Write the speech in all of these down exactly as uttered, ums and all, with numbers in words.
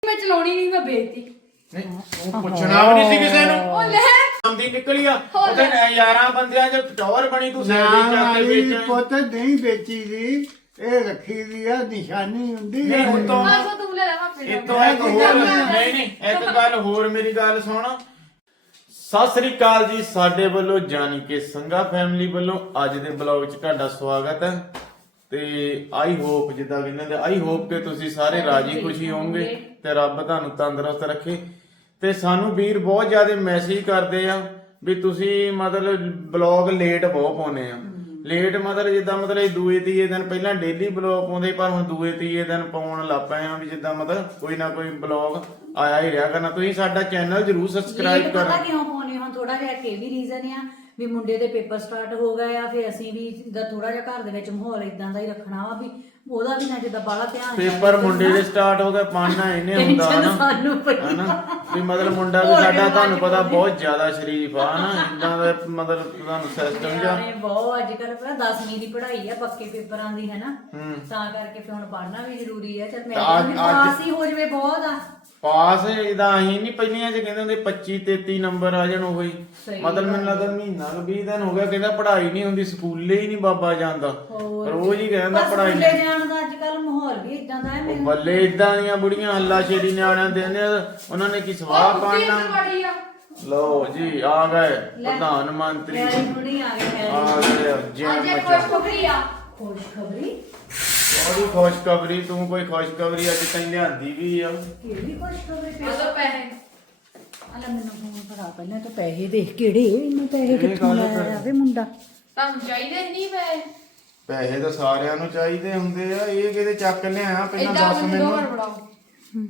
मैं चलानी नहीं मैं बेचती नहीं तू पुछना भी नहीं सी किसी ने ओ ले ਆਮਦੀ ਨਿਕਲੀ ਆ ਉਹਦੇ ਯਾਰਾਂ ਬੰਦਿਆਂ ਚ ਟੌਰ ਬਣੀ ਤੂੰ ਸੈਲਰੀ ਚੱਕ ਕੇ ਵੇਚ ਪੁੱਤ ਨਹੀਂ ਵੇਚੀ ਦੀ ਇਹ ਰੱਖੀ ਦੀ ਆ ਨਿਸ਼ਾਨੀ ਹੁੰਦੀ ਨਹੀਂ ਹੁਣ ਤੋਂ बस वो तुम ले ला ਇਹ ਤੋਂ ਇੱਕ ਹੋਰ ਨਹੀਂ ਨਹੀਂ ਇੱਕ ਗੱਲ ਹੋਰ ਮੇਰੀ ਗੱਲ ਸੁਣ ਸਤਿ ਸ੍ਰੀ ਅਕਾਲ ਜੀ ਸਾਡੇ ਵੱਲੋਂ ਜਾਨੀ ਕਿ ਸੰਗਾ ਫੈਮਿਲੀ ਵੱਲੋਂ ਅੱਜ ਦੇ ਬਲੌਗ 'ਚ ਤੁਹਾਡਾ ਸਵਾਗਤ ਹੈ ਤੇ ਆਈ ਹੋਪ ਜਿੱਦਾਂ ਕਹਿੰਦੇ ਨੇ ਆਈ ਹੋਪ ਕਿ ਤੁਸੀਂ ਸਾਰੇ ਰਾਜੀ ਖੁਸ਼ੀ ਹੋਵੋਗੇ ਤੇ ਰੱਬ ਤੁਹਾਨੂੰ ਤੰਦਰੁਸਤ ਰੱਖੇ ਤੇ ਸਾਨੂੰ ਵੀਰ ਬਹੁਤ ਜ਼ਿਆਦਾ ਮੈਸੇਜ ਕਰਦੇ ਆ ਵੀ ਤੁਸੀਂ ਮਤਲਬ ਬਲੌਗ ਲੇਟ ਬਹੁਤ ਪਾਉਨੇ ਆ ਲੇਟ ਮਤਲਬ ਜਿੱਦਾਂ ਮਤਲਬ ਦੂਏ ਤੀਏ ਦਿਨ ਪਹਿਲਾਂ ਡੇਲੀ ਬਲੌਗ ਪਾਉਂਦੇ ਪਰ ਹੁਣ ਦੂਏ ਤੀਏ ਦਿਨ ਪਾਉਣ ਲੱਗ ਪਏ ਆ ਵੀ ਜਿੱਦਾਂ ਮਤਲਬ ਕੋਈ ਨਾ ਕੋਈ ਬਲੌਗ ਆਇਆ ਹੀ ਰਿਹਾ ਕਰਨਾ ਤੁਸੀਂ ਸਾਡਾ ਚੈਨਲ ਜਰੂਰ ਸਬਸਕ੍ਰਾਈਬ ਕਰੋ ਪਤਾ ਕਿਉਂ ਪਾਉਣੇ ਹੁਣ ਥੋੜਾ ਜਿਹਾ ਕਿ ਵੀ ਰੀਜ਼ਨ ਆ ਵੀ ਮੁੰਡੇ ਦੇ ਪੇਪਰ ਸਟਾਰਟ ਹੋ ਗਏ ਆ ਫਿਰ ਅਸੀਂ ਵੀ ਜਿੱਦਾਂ ਥੋੜਾ ਜਿਹਾ ਘਰ ਦੇ ਵਿੱਚ ਮਾਹੌਲ ਇਦਾਂ ਦਾ ਹੀ ਰੱਖਣਾ ਵਾ ਵੀ ਉਹਦਾ ਵੀ ਨਾ ਜਿੱਦਾਂ ਬਾਲਾ ਧਿਆਨ ਪੇਪਰ ਮੁੰਡੇ ਦੇ ਸਟਾਰਟ ਹੋ ਗਏ ਪਾਣਾ ਇਹਨੇ ਹੁੰਦਾ ਨਾ ਸਾਨੂੰ ਪਈ ਹਨਾ ਵੀ ਮਤਲਬ ਮੁੰਡਾ ਵੀ ਸਾਡਾ ਤੁਹਾਨੂੰ ਪਤਾ ਬਹੁਤ ਜ਼ਿਆਦਾ ਸ਼ਰੀਫ ਆ ਨਾ ਇਦਾਂ ਦਾ ਮਤਲਬ ਤੁਹਾਨੂੰ ਸਿਸਟਮ ਜਿਹਾ ਬਹੁਤ ਅੱਜ ਕੱਲ ਪਤਾ ਦਸਵੀਂ ਦੀ ਪੜ੍ਹਾਈ ਆ ਪੱਕੇ ਪੇਪਰਾਂ ਦੀ ਹੈਨਾ ਤਾਂ ਕਰਕੇ ਫਿਰ ਹੁਣ ਪੜ੍ਹਨਾ ਵੀ ਜ਼ਰੂਰੀ ਆ ਚਲ ਮੈਂ ਪਾਸ ਹੀ ਹੋ ਜਵੇ ਬਹੁਤ ਆ ਪਾਸ ਇਹਦਾ ਅਸੀਂ ਨਹੀਂ ਪਹਿਲੀਆਂ ਚ ਕਹਿੰਦੇ ਹੁੰਦੇ ਪੱਚੀ ਤੇਤੀ ਨੰਬਰ ਆ ਜਾਣ ਉਹੀ ਮਤਲਬ ਮੈਨੂੰ ਲੱਗਦਾ ਮਹੀਨਾ ਕੁ ਵੀਹ ਦਿਨ ਹੋ ਗਿਆ ਕਹਿੰਦਾ ਪੜ੍ਹਾਈ ਨਹੀਂ ਹੁੰਦੀ ਸਕੂਲੇ ਹੀ ਨਹੀਂ ਬਾਬਾ ਜਾਂਦਾ ਰੋਜ਼ ਹੀ ਕਹਿੰਦਾ ਪੜ੍ਹਾਈ ਨਹੀਂ ਜਾਣ ਦਾ ਅੱਜ ਕੱਲ ਮਾਹੌਲ ਵੀ ਇਦਾਂ ਦਾ ਹੈ ਬੱਲੇ ਇਦਾਂ ਦੀਆਂ ਬੁੜੀਆਂ ਹੱਲਾ ਸ਼ੇਰੀ ਨਿਆਣਿਆਂ ਦੇ ਨੇ ਉਹਨਾਂ ਨੇ ਕੀ ਸਵਾਹ ਪਾਣਾ ਲਓ ਜੀ ਆ ਗਏ ਪ੍ਰਧਾਨ ਮੰਤਰੀ ਬੁੜੀ ਆ ਗਈ ਆ ਗਏ ਜੈ आज ਮਚਾ खुशखबरी आ ਖੁਸ਼ਖਬਰੀ ਉਹਦੀ ਖੁਸ਼ਖਬਰੀ ਤੂੰ ਕੋਈ ਖੁਸ਼ਖਬਰੀ ਅੱਜ ਤੈਨੂੰ ਲਿਆਂਦੀ ਵੀ ਆ ਕਿਹੜੀ ਖੁਸ਼ਖਬਰੀ ਪਈ मतलब पैसे ਅਲਾ ਮੈਨੂੰ ਫੋਨ ਫੜਾ ਪਹਿਲਾਂ ਤਾਂ ਪੈਸੇ ਦੇਖ ਕਿਹੜੇ ਇਹਨੂੰ ਪੈਸੇ ਕਿੱਥੋਂ ਲੈ ਆਵੇ ਮੁੰਡਾ ਤੁਹਾਨੂੰ ਚਾਹੀਦੇ ਨਹੀਂ ਪੈਸੇ ਪੈਸੇ ਤਾਂ ਸਾਰਿਆਂ ਨੂੰ ਚਾਹੀਦੇ ਹੁੰਦੇ ਆ ਇਹ ਕਿਤੇ ਚੱਕ ਲਿਆ ਪਹਿਲਾਂ ਇਦਾਂ ਦੱਸ ਮੈਨੂੰ ਮੈਨੂੰ ਦੋਹਰ ਬੜਾਓ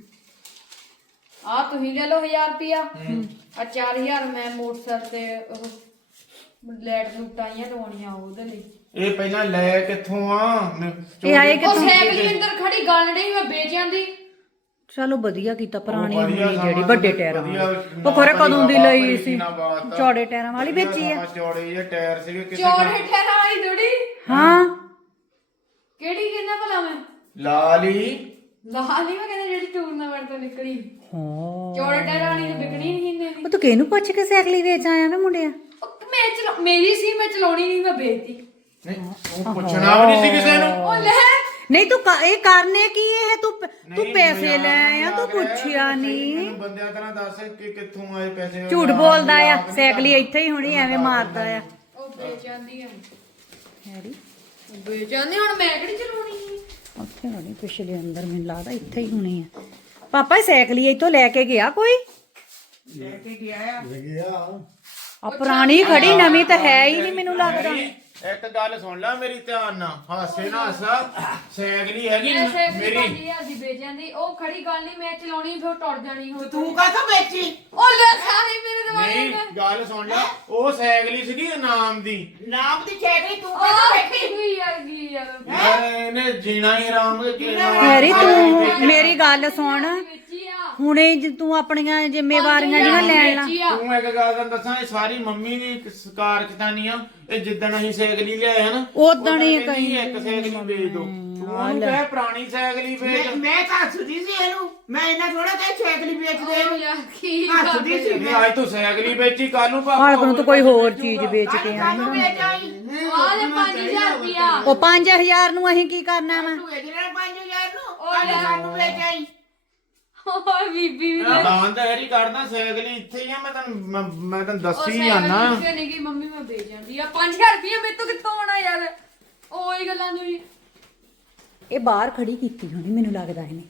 ਆ ਤੁਸੀਂ ਲੈ ਲਓ ਹਜ਼ਾਰ ਰੁਪਿਆ ਆ ਚਾਰ ਹਜ਼ਾਰ ਮੈਂ ਮੋਟਰਸਾਈਕਲ ਤੇ ਉਹ ਲੈਟ ਲੁਟਾਈਆਂ ਲਵਾਉਣੀਆਂ ਉਹਦੇ ਲਈ ਇਹ ਪਹਿਲਾਂ ਲੈ ਕਿੱਥੋਂ ਆ ਇਹ ਆਏ ਉਹ ਸਾਈਕਲ ਦੇ ਅੰਦਰ ਖੜੀ ਗੱਲ ਨਹੀਂ ਮੈਂ ਵੇਚ ਜਾਂਦੀ ਚਲੋ ਵਧੀਆ ਕੀਤਾ ਪੁਰਾਣੀ ਉਹ ਹੁੰਦੀ ਵਧੀਆ ਜਿਹੜੀ ਸਮਾਂ ਵੱਡੇ ਸੀ, ਟਾਇਰਾਂ ਵਧੀਆ ਵਾਲੀ ਉਹ ਖਰੇ ਕਦੋਂ ਦੀ ਬਾਬਾ ਲਈ ਫਰੀਦ ਸੀ ਨਾਲ ਬਾਤ ਆ। ਚੌੜੇ ਟਾਇਰਾਂ ਵਾਲੀ ਵੇਚੀ ਆ ਚੌੜੇ ਜਿਹੇ ਟਾਇਰ ਸੀਗੇ ਕਿਸੇ ਚੌੜੇ ਠਹਿਰਾ ਵਾਲੀ ਥੋੜੀ ਹਾਂ ਕਿਹੜੀ ਕਹਿੰਦਾ ਭਲਾ ਮੈਂ ਲਾਲ ਹੀ ਲਾਹ ਨਹੀਂ ਮੈਂ ਕਹਿੰਦਾ ਜਿਹੜੀ ਟੂਰਨਾਮੈਂਟ ਤੋਂ ਨਿਕਲੀ ਹਾਂ ਚੌੜੇ ਠਹਿਰਾ ਵਾਲੀ ਤਾਂ ਵਿਕਣੀ ਨਹੀਂ ਹੁੰਦੀ ਉਹ ਤੂੰ ਕਿਹਨੂੰ ਪੁੱਛ ਕੇ ਸਾਈਕਲੀ ਵੇਚ ਆਇਆ ਵੇ ਮੁੰਡਿਆ ਉਹ ਮੈਂ ਚਲਾ ਮੇਰੀ ਸੀ ਮੈਂ ਚਲਾਉਣੀ ਨਹੀਂ ਮੈਂ ਵੇਚਤੀ ਨਹੀਂ ਤੂੰ ਪੁੱਛਣਾ ਵੀ ਨਹੀਂ ਸੀ ਕਿਸੇ ਨੂੰ ਉਹ ਲੈ ਨਹੀਂ ਤੂੰ ਕ- ਇਹ ਕਰਨੇ ਕੀ ਇਹ ਤੂੰ ਤੂੰ ਪੈਸੇ ਲੈ ਆਇਆ ਤੂੰ ਪੁੱਛਿਆ ਨਹੀਂ ਮੈਨੂੰ ਬੰਦਿਆਂ ਤਰ੍ਹਾਂ ਦੱਸ ਕਿ ਕਿੱਥੋਂ ਆਏ ਪੈਸੇ ਝੂਠ ਬੋਲਦਾ ਆ ਸਾਈਕਲੀ ਇੱਥੇ ਹੀ ਹੋਣੀ ਐਵੇਂ ਮਾਰਦਾ ਆ ਉਹ ਵੇਚ ਜਾਂਦੀ ਆ ਹੈਰੀ ਉਹ ਵੇਚ ਜਾਂਦੀ ਹੁਣ ਮੈਂ ਕਿਹੜੀ ਚਲਾਉਣੀ ਸੀ ਉੱਥੇ ਹੋਣੀ ਪਿਛਲੇ ਅੰਦਰ ਮੈਨੂੰ ਲੱਗਦਾ ਇੱਥੇ ਹੀ ਹੋਣੀ ਆ ਪਾਪਾ ਇਹ ਸਾਈਕਲੀ ਇੱਥੋਂ ਲੈ ਕੇ ਗਿਆ ਕੋਈ ਗਿਆ ਆ ਪੁਰਾਣੀ ਖੜੀ ਨਵੀਂ ਤਾਂ ਹੈ ਹੀ ਨਹੀਂ ਮੈਨੂੰ ਲੱਗਦਾ ਇੱਕ ਗੱਲ ਸੁਣ ਲੈ ਮੇਰੀ ਧਿਆਨ ਨਾਲ ਹਾਸੇ ਨਾ ਹਾਸਾ ਸਾਈਕਲੀ ਹੈਗੀ ਮੈਂ ਸਿਰਫ ਮੇਰੀ ਪੰਜ ਹਜ਼ਾਰ ਦੀ ਵੇਚ ਜਾਂਦੀ ਉਹ ਖੜੀ ਗੱਲ ਨਹੀਂ ਮੈਂ ਚਲਾਉਣੀ ਫਿਰ ਟੁੱਟ ਜਾਣੀ ਹੁਣ ਤੂੰ ਕਾਹਤੋਂ ਵੇਚੀ ਉਹ ਲੈ ਸਾਰੇ ਮੇਰੇ ਦਿਮਾਗ ਨਹੀਂ ਗੱਲ ਸੁਣ ਲੈ ਉਹ ਸਾਈਕਲੀ ਸੀਗੀ ਇਨਾਮ ਦੀ ਨਾਮ ਦੀ ਚੈਕਰੀ ਤੂੰ ਉਹ ਕਾਹਤੋਂ ਬੈਠੀ ਵੇਚੀ ਹੋਈ ਯਾਰ ਕੀ ਯਾਰ ਯਾਰ ਇਹਨੇ ਜੀਣਾ ਹੀ ਆਰਾਮ ਹੈਰੀ ਤੂੰ ਮੇਰੀ ਗੱਲ ਸੁਣ ਵੇਚੀ ਆ ਹੁਣੇ ਜੇ ਤੂੰ ਆਪਣੀਆਂ ਜ਼ਿੰਮੇਵਾਰੀਆਂ ਜਿਹੜੀਆਂ ਲੈਣ ਲਾ ਵੇਚੀ ਆ ਤੂੰ ਇੱਕ ਗੱਲ ਤੈਨੂੰ ਦੱਸਾਂ ਇਹ ਸਾਰੀ ਮੰਮੀ ਦੀ ਕਾਰ ਚਤਾਨੀ ਆ ਇਹ ਜਿੱਦਣ ਅਸੀਂ ਸਾਈਕਲੀ ਲਿਆਏ ਹਨ ਉਦਣ ਹੀ ਕਹੀ ਇੱਕ ਸਾਈਕਲੀ ਵੇਚ ਦੋ ਤੂੰ ਉਹਨੂੰ ਕਹਿ ਪੁਰਾਣੀ ਸਾਈਕਲੀ ਵੇਚ ਮੈਂ ਮੈਂ ਤਾਂ ਹੱਸਦੀ ਸੀ ਇਹਨੂੰ ਮੈਂ ਇਹਨਾਂ ਥੋੜਾ ਕਹਿ ਚੈਕਲੀ ਵੇਚਦੇ ਉਹ ਇਹਨੂੰ ਯਾਰ ਕੀ ਹੱਸਦੀ ਸੀ ਨਹੀਂ ਅੱਜ ਤੂੰ ਸਾਈਕਲੀ ਵੇਚੀ ਕੱਲ ਨੂੰ ਹਾਲ ਨੂੰ ਤੂੰ ਕੋਈ ਹੋਰ ਚੀਜ਼ ਵੇਚ ਕੇ ਆਈ ਕਾਹਤੋਂ ਵੇਚ ਆਈ ਆ ਲੈ ਪੰਜ ਹਜ਼ਾਰ ਰੁਪਿਆ ਉਹ ਪੰਜ ਹਜ਼ਾਰ ਨੂੰ ਅਸੀਂ ਕੀ ਕਰਨਾ ਵਾ ਤੂੰ ਵੇਚ ਲੈਣਾ ਪੰਜ ਹਜ਼ਾਰ ਨੂੰ ਉਹ ਕੱਲ ਲੈ। ਸਾਨੂੰ ਵੇਚ ਆਈ ਓਏ ਬੀਬੀ ਵੀ ਦਾਨ ਤਾਂ ਹੈਰੀ ਕਰਦਾ ਸਾਈਕਲੀ ਇੱਥੇ ਹੀ ਆ ਮੈਂ ਤੈਨੂੰ ਮੈਂ- ਮੈਂ ਤੈਨੂੰ ਉਹ ਦੱਸੀ ਸਾਈਕਲ ਜਾਣਾ ਕਿਸੇ ਨੇ ਕਿ ਮੰਮੀ ਮੈਂ ਵੇਚ ਜਾਂਦੀ ਆ ਪੰਜ ਹਜ਼ਾਰ ਰੁਪਿਆ ਮੇਰੇ ਤੋਂ ਕਿੱਥੋਂ ਆਉਣਾ ਯਾਰ ਉਹੀ ਗੱਲਾਂ ਨੂੰ ਇਹ ਬਾਹਰ ਖੜੀ ਕੀਤੀ ਹੋਣੀ ਮੈਨੂੰ ਲੱਗਦਾ ਇਹਨੇ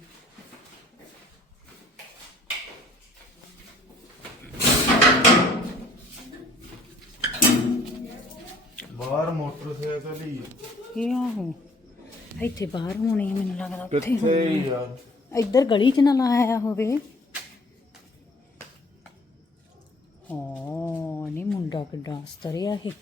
ਬਾਹਰ ਮੋਟਰਸਾਈਕਲ ਹੀ ਇਹ ਆਹੋ ਇੱਥੇ ਬਾਹਰ ਹੋਣੀ ਆ ਮੈਨੂੰ ਲੱਗਦਾ ਉੱਥੇ ਕਿੱਥੇ ਯਾਰ ਇੱਧਰ ਗਲੀ 'ਚ ਨਾ ਲਾਇਆ ਹੋਵੇ ਹਾਂ ਨਹੀਂ ਮੁੰਡਾ ਕਿੱਡਾ ਅਸਤਰਿਆ ਇਹ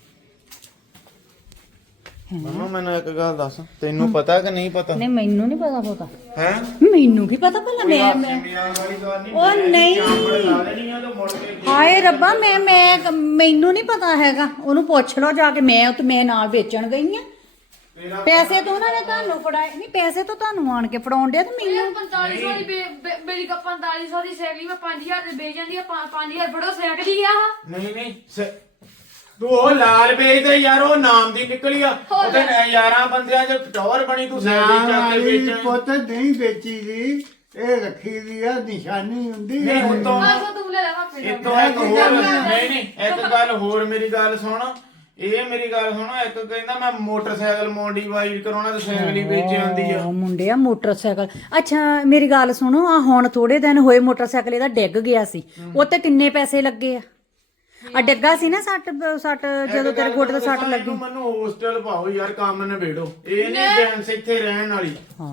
ਮਮਾ ਮੈਨੂੰ ਇੱਕ ਗੱਲ ਦੱਸ ਤੈਨੂੰ ਪਤਾ ਕਿ ਨਹੀਂ ਪਤਾ ਨਹੀਂ ਮੈਨੂੰ ਨਹੀਂ ਪਤਾ ਪਤਾ ਹੈ ਮੈਨੂੰ ਕੀ ਪਤਾ ਭਲਾ ਮੈਂ ਮੈਂ ਉਹ ਨਹੀਂ ਹਾਏ ਰੱਬਾ ਮੈਂ ਮੈਂ ਮੈਨੂੰ ਨਹੀਂ ਪਤਾ ਹੈਗਾ ਉਹਨੂੰ ਪੁੱਛ ਲਓ ਜਾ ਕੇ ਮੈਂ ਤੇ ਮੈਂ ਨਾਲ ਵੇਚਣ ਗਈ ਆ ਤੇਰਾ ਪੈਸੇ ਤਾਂ ਉਹਨਾਂ ਨੇ ਤੁਹਾਨੂੰ ਫੜਾਏ ਨਹੀਂ, ਪੈਸੇ ਤਾਂ ਤੁਹਾਨੂੰ ਆਣ ਕੇ ਫੜਾਉਣ ਦੇ ਤੇ ਮੈਨੂੰ ਪੰਤਾਲੀ ਸੌ ਦੀ ਬੇ- ਬੇ- ਮੇਰੀ ਕਾ ਪੰਤਾਲੀ ਸੌ ਦੀ ਸਾਈਕਲ ਮੈਂ ਪੰਜ ਹਜ਼ਾਰ ਦੇ ਵੇਚ ਜਾਂਦੀ ਆ ਪੰਜ ਹਜ਼ਾਰ ਬੜੋ ਸਾਈਕਲ ਹੀ ਆ ਆਹ। ਨਹੀਂ ਨਹੀਂ ਸ- ਤੂੰ ਉਹ ਲਾਲ ਵੇਚਦੇ ਯਾਰ, ਉਹ ਨਾਮ ਦੀ ਨਿਕਲੀ ਆ ਉਹਦੇ ਯਾਰਾਂ ਬੰਦਿਆਂ ਚ ਟੌਰ ਬਣੀ, ਤੂੰ ਸੈਂਡਲ ਚੱਕ ਕੇ ਨਾਲੀ ਵੇਚਣ। ਪੁੱਤ ਨਹੀਂ ਵੇਚੀ ਦੀ, ਇਹ ਰੱਖੀ ਦੀ ਆ, ਨਿਸ਼ਾਨੀ ਹੁੰਦੀ ਨਹੀਂ, ਉੱਤੋਂ- ਬਸ ਉਹ ਤੂੰ ਲੈ ਲੈ ਭਾਪੇ ਇਹ ਦਾ। ਤੋਂ ਇੱਕ ਹੋਰ ਨਹੀਂ ਨਹੀਂ ਇੱਕ ਗੱਲ ਹੋਰ ਮੇਰੀ ਗੱਲ ਸੁਣ, ਇਹ ਮੇਰੀ ਗੱਲ ਸੁਣੋ। ਇੱਕ ਕਹਿੰਦਾ ਮੈਂ ਮੋਟਰਸਾਈਕਲ ਮੋਡੀਫਾਈ ਕਰਾਉਣਾ ਤੇ ਸਾਈਕਲ ਹੀ ਵੇਚ ਆਂਦੀ ਆ। ਉਹ ਮੁੰਡਿਆ ਮੋਟਰਸਾਈਕਲ। ਅੱਛਾ ਮੇਰੀ ਗੱਲ ਸੁਣੋ, ਆ ਹੁਣ ਥੋੜੇ ਦਿਨ ਹੋਏ ਮੋਟਰਸਾਈਕਲ ਇਹਦਾ ਡਿੱਗ ਗਿਆ ਸੀ, ਉੱਤੇ ਕਿੰਨੇ ਪੈਸੇ ਲੱਗੇ ਆ? ਆ ਡਿੱਗਾ ਸੀ ਨਾ ਸੱਟ ਸੱਟ ਜਦੋਂ ਤੇਰੇ ਗੋਡੇ ਤੇ ਸੱਟ ਲੱਗੀ। ਮੈਨੂੰ ਹੋਸਟਲ ਪਾਓ ਯਾਰ, ਕੰਮ ਨਿਬੇੜੋ। ਇਹ ਨਹੀਂ ਜੈਂਸ ਇੱਥੇ ਰਹਿਣ ਵਾਲੀ।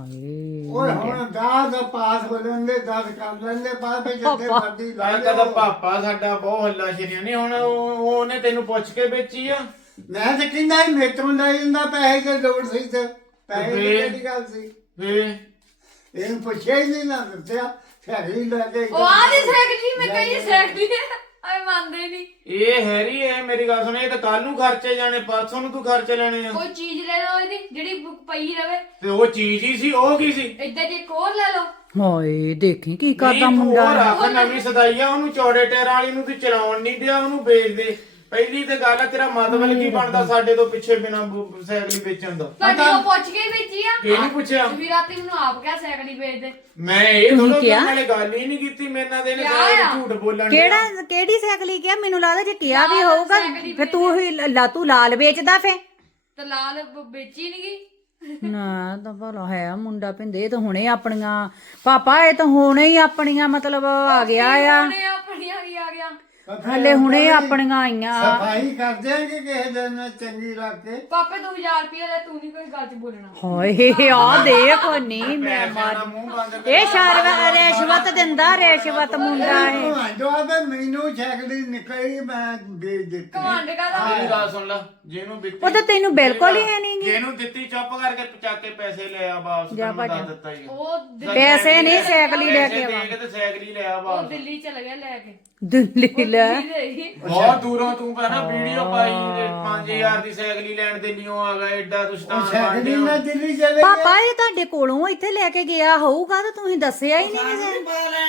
ਹਾਏ ਓਏ ਹੁਣ ਦਸ ਦਾ ਪਾਸ ਹੋ ਲੈਂਦੇ, ਦਸ ਕਰ ਲੈਂਦੇ, ਬਾਅਦ ਵਿੱਚ ਜਿੱਥੇ ਮਰਦੀ ਲਾ ਗੱਲ ਕਦਾ ਪਾਪਾ ਸਾਡਾ ਬਹੁਤ ਹੱਲਾ ਸ਼ਰੀਆ ਨਹੀਂ। ਹੁਣ ਉਹ- ਉਹਨੇ ਤੈਨੂੰ ਪੁੱਛ ਕੇ ਵੇਚੀ ਆ। ਮੈਂ ਤੇ ਕਹਿੰਦਾ ਸੀ ਮੇਰੇ ਤੋਂ ਲੈ ਜਾਂਦਾ, ਪੈਸੇ ਤੇ ਲੋੜ ਸੀ ਤੇ ਪੈਸੇ ਦੀ ਫੇਰ? ਕਿਹੜੀ ਗੱਲ ਸੀ? ਵੇ ਇਹਨੂੰ ਪੁੱਛਿਆ ਹੀ ਨਹੀਂ, ਨਾ ਦੱਸਿਆ, ਫਿਰ ਹੀ ਲੈ ਕੇ ਉਹ ਆ ਦੀ ਸਾਈਕਲ ਜੀ ਮੈਂ ਕਹੀ ਸਾਈਕਲ ਹੀ ਆਏ ਮੰਨਦੇ ਹੀ ਨਹੀਂ। ਇਹ ਹੈਰੀ ਇਹ ਮੇਰੀ ਗੱਲ ਸੁਣ, ਇਹ ਤਾਂ ਕੱਲ ਨੂੰ ਖਰਚੇ ਜਾਣੇ, ਪਰਸੋਂ ਨੂੰ ਤੂੰ ਖਰਚੇ ਲੈਣੇ ਆ। ਕੋਈ ਚੀਜ਼ ਲੈ ਲਓ ਇਹਦੀ ਜਿਹੜੀ ਪਈ ਰਵੇ, ਤੇ ਉਹ ਚੀਜ਼ ਹੀ ਸੀ, ਉਹ ਕੀ ਸੀ? ਏਦਾਂ ਦੀ ਇੱਕ ਹੋਰ ਲੈ ਲਓ। ਹਾਏ ਦੇਖੀ ਕੀ ਕਰਦਾ ਨਹੀਂ, ਤੂੰ ਮੁੰਡਾ। ਉਹ ਰੱਖ ਨਵੀਂ ਸਦਾਈ ਆ, ਉਹਨੂੰ ਚੌੜੇ ਟਾਇਰਾਂ ਵਾਲੀ ਨੂੰ ਤੂੰ ਚਲਾਉਣ ਨਹੀਂ ਦਿਆ, ਉਹਨੂੰ ਵੇਚ ਦੇ। ਪਹਿਲੀ ਤੇ ਗੱਲ ਆ, ਤੇਰਾ ਮਤਲਬ ਕੀ ਬਣਦਾ ਸਾਡੇ ਤੋਂ ਪਿੱਛੇ ਬਿਨਾ ਸਾਈਕਲ ਵੇਚਣ ਦਾ? ਤੁਹਾਡੀ ਉਹ ਪੁੱਛ ਕੇ ਹੀ ਵੇਚੀ ਆ। ਕਿਹਨੂੰ ਪੁੱਛਿਆ? ਵੀ ਰਾਤੀ ਮੈਨੂੰ ਆਪ ਕਿਹਾ ਸਾਈਕਲ ਹੀ ਵੇਚ ਦੇ। ਮੈਂ ਇਹ ਥੋੜਾ ਕਿਹਾ? ਨਾਲੇ ਗੱਲ ਹੀ ਨਹੀਂ ਕੀਤੀ ਮੇਰੇ ਨਾਲ, ਇਹਨੇ ਕਿਹਾ ਸਾਈਕਲ ਆ? ਝੂਠ ਬੋਲਣ ਡਿਆ। ਕਿਹੜਾ ਕਿਹੜੀ ਸਾਈਕਲ ਹੀ ਕਿਹਾ? ਮੈਨੂੰ ਲੱਗਦਾ ਜੇ ਕਿਹਾ ਵੀ ਲਾਲ ਹੋਊਗਾ ਸਾਈਕਲ ਹੀ ਫੇ ਤੂੰ ਹੀ ਲਾ ਤੂੰ ਲਾਲ ਵੇਚਦਾ ਫੇ। ਤੇ ਲਾਲ ਬ- ਵੇਚੀ ਨੀ ਗਈ। ਨਾ ਤਾਂ ਭਲਾ ਹੈ ਮੁੰਡਾ ਪਿੰਦੇ, ਇਹ ਤਾਂ ਹੁਣੇ ਆਪਣੀਆਂ ਪਾਪਾ, ਇਹ ਤਾਂ ਹੁਣੇ ਹੀ ਆਪਣੀਆਂ ਮਤਲਬ ਆ ਗਿਆ ਆ, ਉਹਨੇ ਆਪਣੀਆਂ ਵੀ ਆ ਗਿਆ। ਹਲੇ ਹੁਣੇ ਆਪਣੀਆਂ ਆਈਆਂ। ਸਫਾਈ ਕਰ ਦਿਆਂਗੇ ਕਿਸੇ ਦਿਨ ਚੰਗੀ ਰੱਖ ਕੇ। ਪਾਪੇ ਤੂੰ ਹਜ਼ਾਰ ਰੁਪਇਆ ਲੈ, ਤੂੰ ਨਹੀਂ ਕੋਈ ਗੱਲ ਚ ਬੋਲਣਾ। ਹਾਏ ਆ ਦੇਖ ਨਹੀਂ ਮੈਂ ਪੈਸਿਆਂ ਦਾ ਮੂੰਹ ਬੰਦ ਕਰ। ਇਹ ਸ਼ਰਵ ਰਿਸ਼ਵਤ ਦਿੰਦਾ, ਰਿਸ਼ਵਤ ਮੁੰਡਾ ਇਹ। ਜੋ ਆਵੇ ਮੈਨੂੰ ਛੇਕਦੀ ਨਿਕਲੀ, ਮੈਂ ਵੇਚ ਦਿੱਤੀ। ਕਮਾਂਡ ਕਰਦਾ ਮੇਰੀ ਗੱਲ ਸੁਣ ਲੈ, ਜਿਹਨੂੰ ਦਿੱਤੀ ਉਹ ਤਾਂ ਤੈਨੂੰ ਬਿਲਕੁਲ ਹੀ ਹੈ ਨੀ ਗੀ। ਜਿਹਨੂੰ ਦਿੱਤੀ ਚੁੱਪ ਕਰਕੇ ਚੱਕ ਕੇ ਪੈਸੇ ਲੈ ਆ ਵਾਪਸ, ਤੈਨੂੰ ਦੱਸ ਦਿੱਤਾ ਹੀ ਆ। ਉਹ ਦਿ- ਪੈਸੇ ਨਹੀਂ ਸਾਈਕਲ ਹੀ ਲੈ ਕੇ ਪੈਸੇ ਆਵਾ। ਦੇ ਕੇ ਤੇ ਸਾਈਕਲ ਹੀ ਲੈ ਆ ਉਹ ਵਾਪਸ। ਦਿੱਲੀ ਚਲ ਗਿਆ ਲੈ ਕੇ। ਦਿੱਲੀ ਲੈ ਦਿੱਲੀ ਗਈ। ਬਹੁਤ ਦੂਰੋਂ ਤੂੰ ਪਹਿਲਾਂ ਵੀਡੀਓ ਪਾਈ, ਪੰਜ ਹਜ਼ਾਰ ਦੀ ਸਾਈਕਲ ਹੀ ਲੈਣ ਦਿੱਲੀੋਂ ਆ ਗਿਆ, ਐਡਾ ਤੂੰ ਸ਼ਤਾਨ ਛੇਕਦੀ ਬਣਦੇ ਮੈਂ ਦਿੱਲੀ ਚਲੇ ਪਾਪਾ ਇਹ ਤੁਹਾਡੇ ਕੋਲੋਂ ਇੱਥੇ ਲੈ ਕੇ ਗਿਆ ਹੋਊਗਾ ਤਾਂ ਤੁਸੀਂ ਦੱਸਿਆ ਹੀ ਨਹੀਂ ਕਿਸੇ।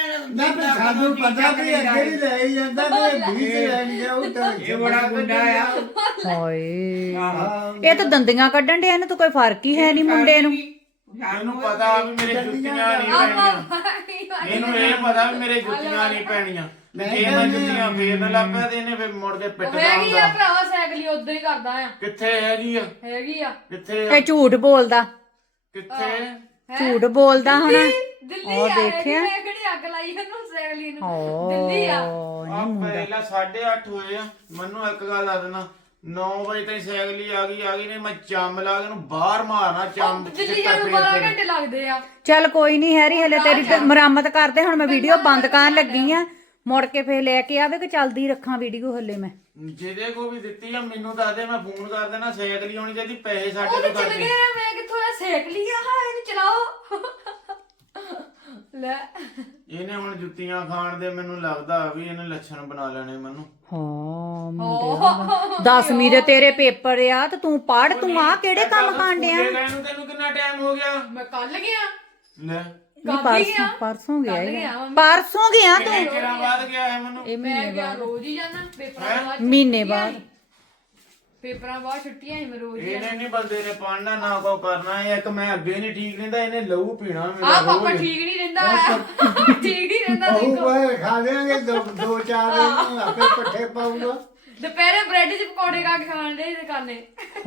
ਨਾ ਵੀ ਸਾਨੂੰ ਪਤਾ ਵੀ ਅੱਗੇ ਵੀ ਲੈ ਹੀ ਜਾਂਦਾ, ਤੇ ਵੀਹ ਚ ਲੈਣ ਗਿਆ ਉਹ ਤਾਂ ਇਹ ਬੜਾ ਗੁੰਡਾ ਆ। ਹਾਏ ਇਹ ਤਾਂ ਦੰਦੀਆਂ ਕੱਢਣ ਡਿਆ, ਇਹਨੂੰ ਤਾਂ ਕੋਈ ਫਰਕ ਹੀ ਹੈ ਨਹੀਂ ਮੁੰਡੇ ਨੂੰ। ਇਹਨੂੰ ਪਤਾ ਵੀ ਮੇਰੇ ਜੁੱਤੀਆਂ ਨਹੀਂ ਪੈਣੀਆਂ, ਇਹਨੂੰ ਇਹ ਪਤਾ ਵੀ ਮੇਰੇ ਜੁੱਤੀਆਂ ਨਹੀਂ ਪੈਣੀਆਂ। ਜੇ ਮੈਂ ਜੁੱਤੀਆਂ ਫੇਰਨ ਲੱਗ ਪਿਆ ਤੇ ਇਹਨੇ ਫੇਰ ਮੁੜ ਕੇ ਉਹ ਪਿੱਟਦਾ ਹੈਗੀ ਆ ਹੁੰਦਾ। ਭਰਾਵਾ ਸਾਈਕਲ ਹੀ ਉਦਾਂ ਹੀ ਕਰਦਾ ਆ। ਕਿੱਥੇ ਹੈਗੀ ਆ? ਹੈਗੀ ਆ। ਕਿੱਥੇ ਆ? ਇਹ ਝੂਠ ਬੋਲਦਾ, ਕਿੱਥੇ? ਝੂਠ ਬੋਲਦਾ ਹੁਣ। ਦਿੱਲੀ ਉਹ ਆ। ਦੇਖਿਆ? ਮੈਂ ਕਿਹੜੀ ਅੱਗ ਲਾਈ ਇਹਨੂੰ ਸਾਈਕਲ ਹੀ ਨੂੰ। ਦਿੱਲੀ ਆ। ਆ ਪਹਿਲਾਂ ਸਾਢੇ ਅੱਠ ਹੋਏ ਆ। ਮੈਨੂੰ ਇੱਕ ਗੱਲ ਦੱਸ ਦੇਣਾ, ਨੌ ਵਜੇ ਤਾਈਂ ਸਾਈਕਲ ਹੀ ਆ ਗਈ ਆ ਗਈ ਨੇ ਮੈਂ ਚੰਮ ਲਾ ਕੇ ਇਹਨੂੰ ਬਾਹਰ ਮਾਰਨਾ, ਚੰਮ ਦਿੱਲੀ ਜਾਣ ਨੂੰ ਬਾਰਾਂ ਘੰਟੇ ਲੱਗਦੇ ਆ। ਚੱਲ ਕੋਈ ਨਹੀਂ ਹੈਰੀ, ਹਲੇ ਤੇਰੀ ਤੇ ਮੁਰੰਮਤ ਕਰਦੇ। ਹੁਣ ਮੈਂ ਵੀਡੀਓ ਬੰਦ ਕਰਨ ਲੱਗੀ ਆ, ਮੁੜ ਕੇ ਫੇਰ ਲੈ ਕੇ ਆਵੇ ਕਿ ਚੱਲਦੀ ਰੱਖਾਂ ਵੀਡੀਓ ਹਲੇ ਮੈਂ। ਜਿਹਦੇ ਕੋ ਵੀ ਦਿੱਤੀ ਆ ਮੈਨੂੰ ਦੱਸ ਦੇ, ਮੈਂ ਫੋਨ ਕਰ ਦੇਣਾ। ਸਾਈਕਲ ਹੀ ਹੋਣੀ ਚਾਹੀਦੀ, ਪੈਸੇ ਉਹ ਸਾਡੇ ਵੀ ਤੋਂ ਚਲ ਕਰਦੇ। ਗਿਆ, ਮੈਂ ਕਿੱਥੋਂ ਆ ਸਾਈਕਲ ਹੀ ਆ। ਹਾਂ ਇਹਨੂੰ ਚਲਾਓ ਲੈ। ਇਹਨੇ ਹੁਣ ਜੁੱਤੀਆਂ ਖਾਣ ਦੇ ਮੈਨੂੰ ਲੱਗਦਾ ਵੀ ਇਹਨੇ ਲੱਛਣ ਬਣਾ ਲੈਣੇ ਮੈਨੂੰ। ਹਾਂ ਮੁੰਡਿਆ, ਦਸਵੀਂ ਦੇ ਤੇਰੇ ਪੇਪਰ ਆ ਤੇ ਤੂੰ ਪੜ, ਤੂੰ ਆ ਕਿਹੜੇ ਕੰਮ ਕਰਨ ਡਿਆ? ਸਕੂਲੇ ਗਏ ਨੂੰ ਤੈਨੂੰ ਕਿੰਨਾ ਟਾਈਮ ਹੋ ਗਿਆ? ਮੈਂ ਕੱਲ ਗਿਆ। ਲੈ ਨਹੀਂ ਕੱਲ੍ਹ ਹੀ ਪਰਸੋਂ ਗਿਆ। ਪਰਸੋਂ ਗਿਆ ਕੱਲ੍ਹ ਇਹ। ਗਿਆ ਵਾ। ਪਰਸੋਂ ਗਿਆ ਕਿੰਨੇ ਤੂੰ? ਚਿਰਾਂ ਬਾਅਦ ਗਿਆ ਹੈ ਮੈਨੂੰ? ਇਹ ਮੈਂ ਮਹੀਨੇ ਗਿਆ ਬਾਅਦ। ਰੋਜ਼ ਹੀ ਜਾਣਾ ਪੇਪਰਾਂ ਤੋਂ ਬਾਅਦ। ਮਹੀਨੇ ਛੁੱਟੀਆਂ ਬਾਅਦ। ਸੀ। ਪੇਪਰਾਂ ਬਾਅਦ ਛੁੱਟੀਆਂ ਹੀ ਮੈਂ ਰੋਜ਼ ਹੀ ਇਹਨੇ ਨਹੀਂ ਬੰਦੇ ਨੇ ਪੜਨਾ ਨਾ ਕੋ ਕਰਨਾ। ਇਹ ਇੱਕ ਮੈਂ ਅੱਗੇ ਨਹੀਂ ਠੀਕ ਰਹਿੰਦਾ, ਇਹਨੇ ਲਹੂ ਪੀਣਾ ਆ ਮੇਰਾ ਪਾਪਾ ਰੋਜ਼। ਠੀਕ ਨਹੀਂ ਰਹਿੰਦਾ ਆ। ਠੀਕ ਨਹੀਂ ਰਹਿੰਦਾ ਉਹ ਦੇਖੋ। ਬਾਹਰ ਖਾ ਦੇਾਂਗੇ ਦੋ ਦੋ ਚਾਰ ਦਿਨ ਆਪੇ ਪੱਠੇ ਪਾਊਗਾ। ਦੁਪਹਿਰੇ ਬ੍ਰੈਡ 'ਚ ਪਕੌੜੇ ਖਾ ਕੇ ਖਾਣ ਦੇ ਇਹਦੇ ਕਰਨੇ।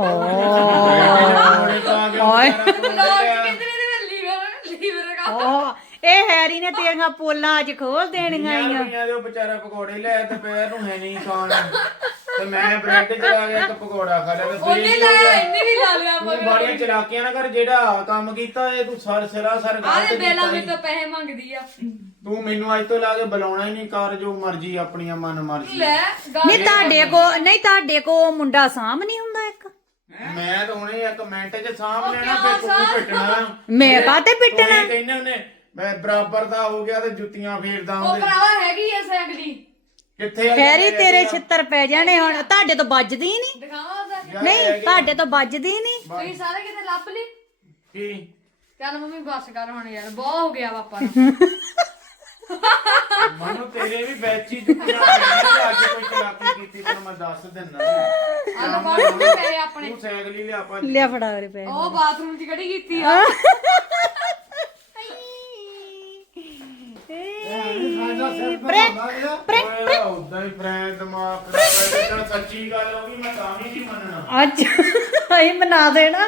ਓਏ ਲੋਕ ਕਿਧਰੇ ਦੇ ਲੀਵਰ ਲੀਵਰ ਖਾ। ਓਹ, ਇਹ ਹੈਰੀ ਨੇ ਤੇਰੀਆਂ ਪੋਲਾਂ ਅੱਜ ਖੋਲ ਦੇਣੀਆਂ ਯਾਰ ਈਆਂ। ਮੀਆਂ ਜੋ ਵਿਚਾਰਾ ਪਕੌੜੇ ਲੈ ਤੇ ਪੈਰ ਨੂੰ ਹੈ ਨਹੀਂ ਖਾਣ, ਤੇ ਮੈਂ ਬ੍ਰੈਡ ਚ ਆ ਗਿਆ ਇੱਕ ਪਕੌੜਾ ਖਾ ਲਿਆ ਤੇ ਉਹਨੇ ਬੇਇੱਜ਼ਤੀ ਲਾਇਆ, ਹੋ ਗਿਆ। ਇਹਨੇ ਵੀ ਲਾ ਲਿਆ ਤੂੰ ਮਗਰ। ਬਾੜੀਆਂ ਚਲਾਕੀਆਂ ਨਾ ਕਰ, ਜਿਹੜਾ ਕੰਮ ਕੀਤਾ ਇਹ ਤੂੰ ਸਰ ਸਰਾਸਰ ਆਹ ਗਲਤ ਦੇ ਬੇਲਾ ਕੀਤਾ ਮੇਰੇ ਈ। ਤੋਂ ਪੈਸੇ ਮੰਗਦੀ ਆ। ਤੂੰ ਮੈਨੂੰ ਅੱਜ ਤੋਂ ਲਾ ਕੇ ਬੁਲਾਉਣਾ ਹੀ ਨਹੀਂ, ਕਰ ਜੋ ਮਰਜ਼ੀ ਆਪਣੀਆਂ ਮਨ ਮਰਜ਼ੀ। ਲੈ ਨਹੀਂ ਤੁਹਾਡੇ ਕੋ ਨਹੀਂ ਤੁਹਾਡੇ ਕੋ ਮੁੰਡਾ ਸਾਂਭ ਨਹੀਂ ਹੁੰਦਾ ਇੱਕ? ਮੈਂ ਤਾਂ ਹੁਣੇ ਇੱਕ ਮਿੰਟ ਚ ਸਾਂਭ ਉਹ ਲੈਣਾ, ਕਿਉਂ ਫਿਰ ਤੂੰ ਸਾਂਭ? ਪਿੱਟਣਾ। ਮੈਂ ਕਾਹਤੇ ਪਿੱਟਣਾ? ਤੂੰ ਇਹ ਕਹਿੰਦੇ ਹੁੰਦੇ ਮੈਂ ਬਰਾਬਰ ਦਾ ਹੋ ਗਿਆ ਤੇ ਜੁੱਤੀਆਂ ਫੇਰਦਾ ਉਹ ਹੁੰਦੇ। ਭਰਾਵਾ ਹੈਗੀ ਆ ਸਾਈਕਲੀ। ਕਿੱਥੇ ਆ ਹੈਰੀ ਜਿਹੜੇ ਤੇਰੇ ਆ? ਛਿੱਤਰ ਪੈ ਜਾਣੇ ਹੁਣ, ਤੁਹਾਡੇ ਤੋਂ ਵੱਜਦੀ ਨਹੀਂ। ਦਿਖਾਵਾਂ ਉਹਦਾ ਨਹੀਂ ਤੁਹਾਡੇ ਤੋਂ ਵੱਜਦੀ ਨਹੀਂ। ਤੁਸੀਂ ਸਾਰੇ ਕਿਤੇ ਲੱਭ ਲਈ ਕੀ ਚੱਲ ਮੰਮੀ ਬਸ ਕਰ ਹੁਣ ਯਾਰ ਬਹੁਤ ਹੋ ਗਿਆ ਪਾਪਾ ਨੂੰ ਮਨੂੰ ਤੇਰੇ ਵੀ ਵਿੱਚ ਹੀ ਜੁੱਤੀਆਂ ਪੈਣੀਆਂ ਅੱਜ ਕੋਈ ਚਲਾਕੀ ਕੀਤੀ ਤੈਨੂੰ ਮੈਂ ਦੱਸ ਦਿੰਦਾ ਆਹ ਲਫਾਫੇ ਵੀ ਪਏ ਆਪਣੇ ਤੂੰ ਸਾਈਕਲ ਹੀ ਲਿਆ ਪਾ ਲਿਆ ਫੜਾ ਮੇਰੇ ਪੈ ਉਹ ਬਾਥਰੂਮ 'ਚ ਕਿਹੜੀ ਕੀਤੀ ਆ ਸਾਡਾ ਸਿਰ ਭਰਾਉਂਦਾ ਗਿਆ ਉਦਾਂ ਹੀ ਫਰੈਂਡ ਦਿਮਾਗ ਖਰਾਬ ਹੈ ਜਦੋਂ ਸੱਚੀ ਗੱਲ ਹੋ ਗਈ ਮੈਂ ਤਾਂ ਵੀ ਨਹੀਂ ਮੰਨਣਾ ਅੱਛਾ ਅਸੀਂ ਮਨਾ ਦੇਣਾ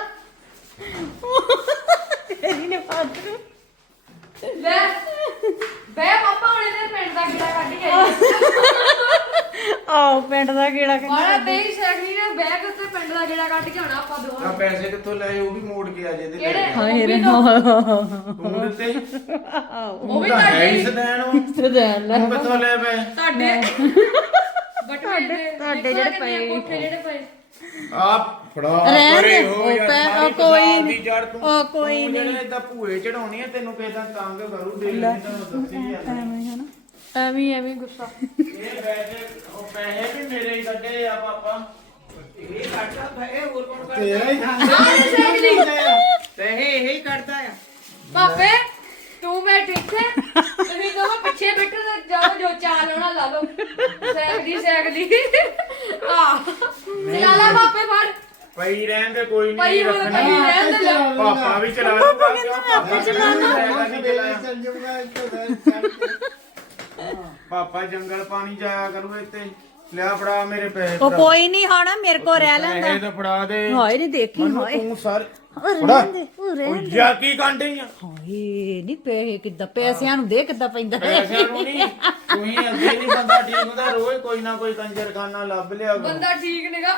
ਤੇਰੀ ਨੇ ਬਾਥਰੂਮ ਲੈ ਬੈ ਪਾਪਾ ਹੁਣ ਇਹਦੇ ਪਿੰਡ ਦਾ ਗੇੜਾ ਕੱਢ ਕੇ ਆਈ ਆਓ ਪਿੰਡ ਦਾ ਕੀੜਾ ਕਿ ਮਾਰਾ ਤੇਈ ਸੈਕਲੀ ਨੇ ਬੈਗ ਉੱਤੇ ਪਿੰਡ ਦਾ ਗੇੜਾ ਕੱਢ ਕੇ ਆਉਣਾ ਆਪਾਂ ਆ ਦੋਵਾਂ ਪੈਸੇ ਕਿੱਥੋਂ ਲਏ ਉਹ ਵੀ ਮੋੜ ਕੇ ਆ ਜੇ ਤੇ ਕਿਹੜੇ ਹਾਏ ਰੇ ਤੂੰ ਦਿੱਤੇ ਉਹ ਵੀ ਹੈ ਤੁਹਾਡੇ ਹੀ ਸਦੈਣ ਉਹ ਸੁਧਾਰ ਲੈ ਤੂੰ ਕਿੱਥੋਂ ਲੈ ਪਏ ਤੁਹਾਡੇ ਬਟੂਏ ਦੇ ਤੁਹਾਡੇ ਜਿਹੜੇ ਦੇਖੋ ਪਏ। ਕਿੰਨੇ ਕੋਠੇ ਜਿਹੜੇ ਪਏ ਆਪ ਫੜਾ ਰਹਿਣ ਪਰੇ ਦੇ, ਹੋ ਉਹ ਯਾਰ, ਪੈ- ਸਾਰੀ ਉਹ ਕੋਈ ਫਸਾਦ ਨੀ। ਦੀ ਜੜ ਤੂੰ ਉਹ ਕੋਈ ਤੂੰ ਨੀ। ਜਿਹੜੇ ਏਦਾਂ ਭੂਏ ਚੜਾਉਣੀ ਆ ਤੈਨੂੰ ਕਿਦਾਂ ਤੰਗ ਕਰੂ ਦੇ ਨਹੀਂ ਤੈਨੂੰ ਦੱਸੀ ਜਾਂਦਾ ਐਵੇਂ ਐਵੇਂ ਗੁੱਸਾ ਇਹ ਪੈਸੇ ਉਹ ਪੈਸੇ ਵੀ ਮੇਰੇ ਹੀ ਕੱਢੇ ਆ ਪਾਪਾ ਇਹ ਕੱਢਦਾ ਭਏ ਹੋਰ ਕੌਣ ਕੱਢਦਾ ਤੇਰਾ ਹੀ ਖਾਂਦਾ ਪੈਸੇ ਇਹ ਹੀ ਕੱਢਦਾ ਆ ਪਾਪੇ ਤੂੰ ਮੈਂ ਠੀਕ ਹੈ ਤੁਸੀਂ ਦੋਵੇਂ ਪਿੱਛੇ ਬੈਠੋ ਤੇ ਜਾਓ ਜੋ ਚਾਲ ਹੋਣਾ ਲਾ ਲਓ ਸੈਕਲੀ ਸੈਕਲੀ ਆ ਚਲਾ ਲਾ ਪਾਪੇ ਫੜ ਪਈ ਰਹਿਣ ਦੇ ਕੋਈ ਪਈ ਨਹੀਂ ਹੁਣ ਰੱਖਣੀ ਪਈ ਰਹਿਣ ਦੇ ਲੈ। ਪਾਪਾ ਵੀ ਚਲਾ ਲੂਗਾ ਕਿਉਂ ਪਾਪਾ ਚਲਾਉਂਦਾ ਚੱਲ ਜੂਗਾ ਇੱਥੇ ਚੱਲ ਕੇ ਪਾਪਾ ਜੰਗਲ ਪਾਣੀ ਜਾਇਆ ਕਰੂ ਇੱਥੇ ਲਿਆ ਫੜਾ ਮੇਰੇ ਪੈਸੇ ਉਹ ਫੜਾ। ਕੋਈ ਨਹੀਂ ਹੁਣ ਮੇਰੇ ਕੋ ਰਹਿ ਪੈਸੇ ਲੈਂਦਾ ਤਾਂ ਫੜਾ ਦੇ ਹਾਏ ਨਹੀਂ ਦੇਖੀ ਮੈਨੂੰ ਹਾਏ ਤੂੰ ਸਰ ਉਹ ਫੜਾ ਰਹਿਣ ਦੇ ਉਹ ਉਹ ਰਹਿਣ ਦੇ ਯਾ ਕੀ ਕਾਂਡੇ ਆ ਹਾਏ ਨਹੀਂ ਪੈਸੇ ਕਿੱਦਾਂ ਪੈਸਿਆਂ ਨੂੰ ਦੇ ਕਿੱਦਾਂ ਪੈਂਦਾ ਪੈਸਿਆਂ ਨੂੰ ਨਹੀਂ ਤੂੰ ਹੀ ਅੱਗੇ ਨਹੀਂ ਬੰਦਾ ਠੀਕ ਹੁੰਦਾ ਰੋਜ਼ ਕੋਈ ਨਾ ਕੋਈ ਕੰਜਰਖਾਨਾ ਲੱਭ ਲਿਆ ਕਰੋ। ਬੰਦਾ ਠੀਕ ਨਿਗਾ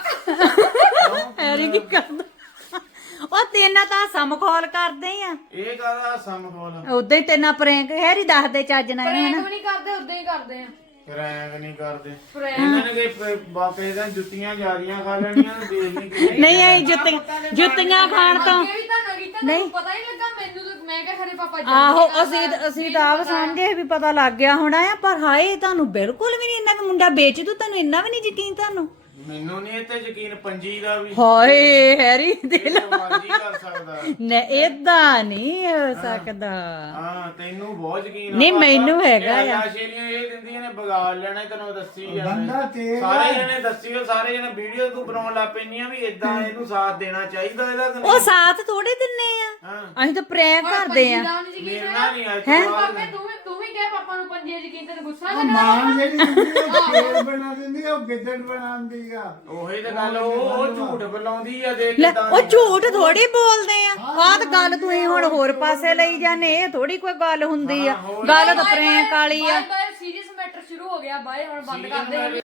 ਹੈਰੀ ਕੀ ਕਰਦਾ ਉਹ ਤੇਨਾ ਤਾਂ ਸਮਖੌਲ ਕਰਦੇ ਆ ਇਹ ਕਾਹਦਾ ਸਮਖੋਲ ਉਦਾਂ ਹੀ ਤੇਨਾ ਪ੍ਰੈਂਕ ਹੈਰੀ ਦੱਸਦੇ ਚੱਜ ਨਾਲ ਪ੍ਰੈਂਕ ਹਨਾ ਵੀ ਨਹੀਂ ਕਰਦੇ ਉਦਾਂ ਹੀ ਕਰਦੇ ਆ ਰੈਂਕ ਨਹੀਂ ਕਰਦੇ ਪ੍ਰੈਂਕ ਇਹਨਾਂ ਨੇ ਤੇ ਬਾਪੇ ਦਾ ਜੁੱਤੀਆਂ ਜਾਰੀਆਂ ਖਾ ਲੈਣੀਆਂ ਦੇਖ ਨਹੀਂ ਕਿਤੇ ਨਹੀਂ ਐ ਜੁੱਤੀਆਂ ਜੁੱਤੀਆਂ ਖਾਣ ਤੋਂ ਅੱਗੇ ਵੀ ਤਾਂ ਨਾ ਕੀਤਾ ਤੈਨੂੰ ਪਤਾ ਹੀ ਲੱਗਾ ਮੈਨੂੰ ਤਾਂ ਮੈਂ ਕਿਹਾ ਖਰੇ ਪਾਪਾ ਆਹੋ ਅਸੀਂ ਅਸੀਂ ਤਾਂ ਆਪ ਸਮਝੇ ਵੀ ਪਤਾ ਲੱਗ ਗਿਆ ਹੋਣਾ ਆ ਪਰ ਹਾਏ ਤੁਹਾਨੂੰ ਬਿਲਕੁਲ ਵੀ ਨਹੀਂ ਇੰਨਾ ਕੁ ਮੁੰਡਾ ਵੇਚ ਦੂ ਤੁਹਾਨੂੰ ਇੰਨਾ ਵੀ ਨਹੀਂ ਯਕੀਨ ਤੁਹਾਨੂੰ ਮੈਨੂੰ ਨਹੀਂ ਇੱਥੇ ਯਕੀਨ ਪੰਜੀ ਦਾ ਵੀ ਹਾਏ ਹੈਰੀ ਦੇ ਇਹ ਮਰਜ਼ੀ ਕਰ ਸਕਦਾ ਨੇ ਇਦਾਂ ਨਹੀਂ ਹੋ ਸਕਦਾ ਹਾਂ ਤੈਨੂੰ ਬਹੁਤ ਯਕੀਨ ਆ ਨਹੀਂ, ਪਾਪਾ। ਮੈਨੂੰ ਹੈਗਾ ਇਹ ਆ। ਲਾਸ਼ੇਰੀਆਂ ਇਹ ਦਿੰਦੀਆਂ ਨੇ ਬਗਾੜ ਲੈਣਾ ਈ, ਤੈਨੂੰ ਦੱਸੀ ਜਾਂਦੇ ਬੰਦਾ ਤੇਜ਼ ਆ। ਸਾਰੇ ਜਣੇ ਦੱਸੀ ਉਹ ਸਾਰੇ ਜਣੇ ਵੀਡੀਓ ਤੂੰ ਬਣਾਉਣ ਲੱਗ ਪੈਂਦੀਆਂ ਵੀ ਇਦਾਂ ਇਹਨੂੰ ਸਾਥ ਦੇਣਾ ਚਾਹੀਦਾ ਇਹਦਾ ਕਿ ਉਹ ਨਹੀਂ ਸਾਥ ਥੋੜੇ ਦਿੰਨੇ ਆ ਹਾਂ ਅਸੀਂ ਤਾਂ ਪ੍ਰੈਂਕ ਕਰਦੇ ਆ ਮੇਰੇ ਨਾਲ ਨਹੀਂ ਅੱਜ ਹੈਂ? ਤੋਂ ਬਾਅਦ ਪਾਪੇ ਤੂੰ ਵੀ ਤੂੰ ਵੀ ਕਹਿ ਪਾਪਾ ਨੂੰ ਪੰਜੇ ਯਕੀਨ ਤੇ ਗੁੱਸਾ ਉਹ ਨਾ ਮਾਂ ਜਿਹੜੀ ਹੁੰਦੀ ਆ ਖੇਲ ਬਣਾ ਦਿੰਦੀ ਆ ਉਹ ਗਿੱਦੜ ਬਣਾਉਂਦੀ ਆ ਉਹੀ ਤਾਂ ਗੱਲ ਉਹ ਉਹ ਝੂਠ ਬੁਲਾਉਂਦੀ ਆ ਦੇਖ ਲੈ ਕਿਦਾਂ ਉਹ ਝੂਠ ਥੋੜੀ ਬੋਲਦੇ ਆ ਆਹ ਤਾਂ ਗੱਲ ਤੁਸੀਂ ਹੁਣ ਹੋਰ ਪਾਸੇ ਲਈ ਜਾਂਦੇ ਇਹ ਥੋੜੀ ਕੋਈ ਗੱਲ ਹੁੰਦੀ ਆ ਗੱਲ ਤਾਂ ਪ੍ਰੈਂਕ ਵਾਲੀ ਆ ਬਾਏ ਬਾਏ ਸੀਰੀਅਸ ਮੈਟਰ ਸ਼ੁਰੂ ਹੋ ਗਿਆ ਬਾਏ ਹੁਣ ਬੰਦ ਕਰ ਦੇ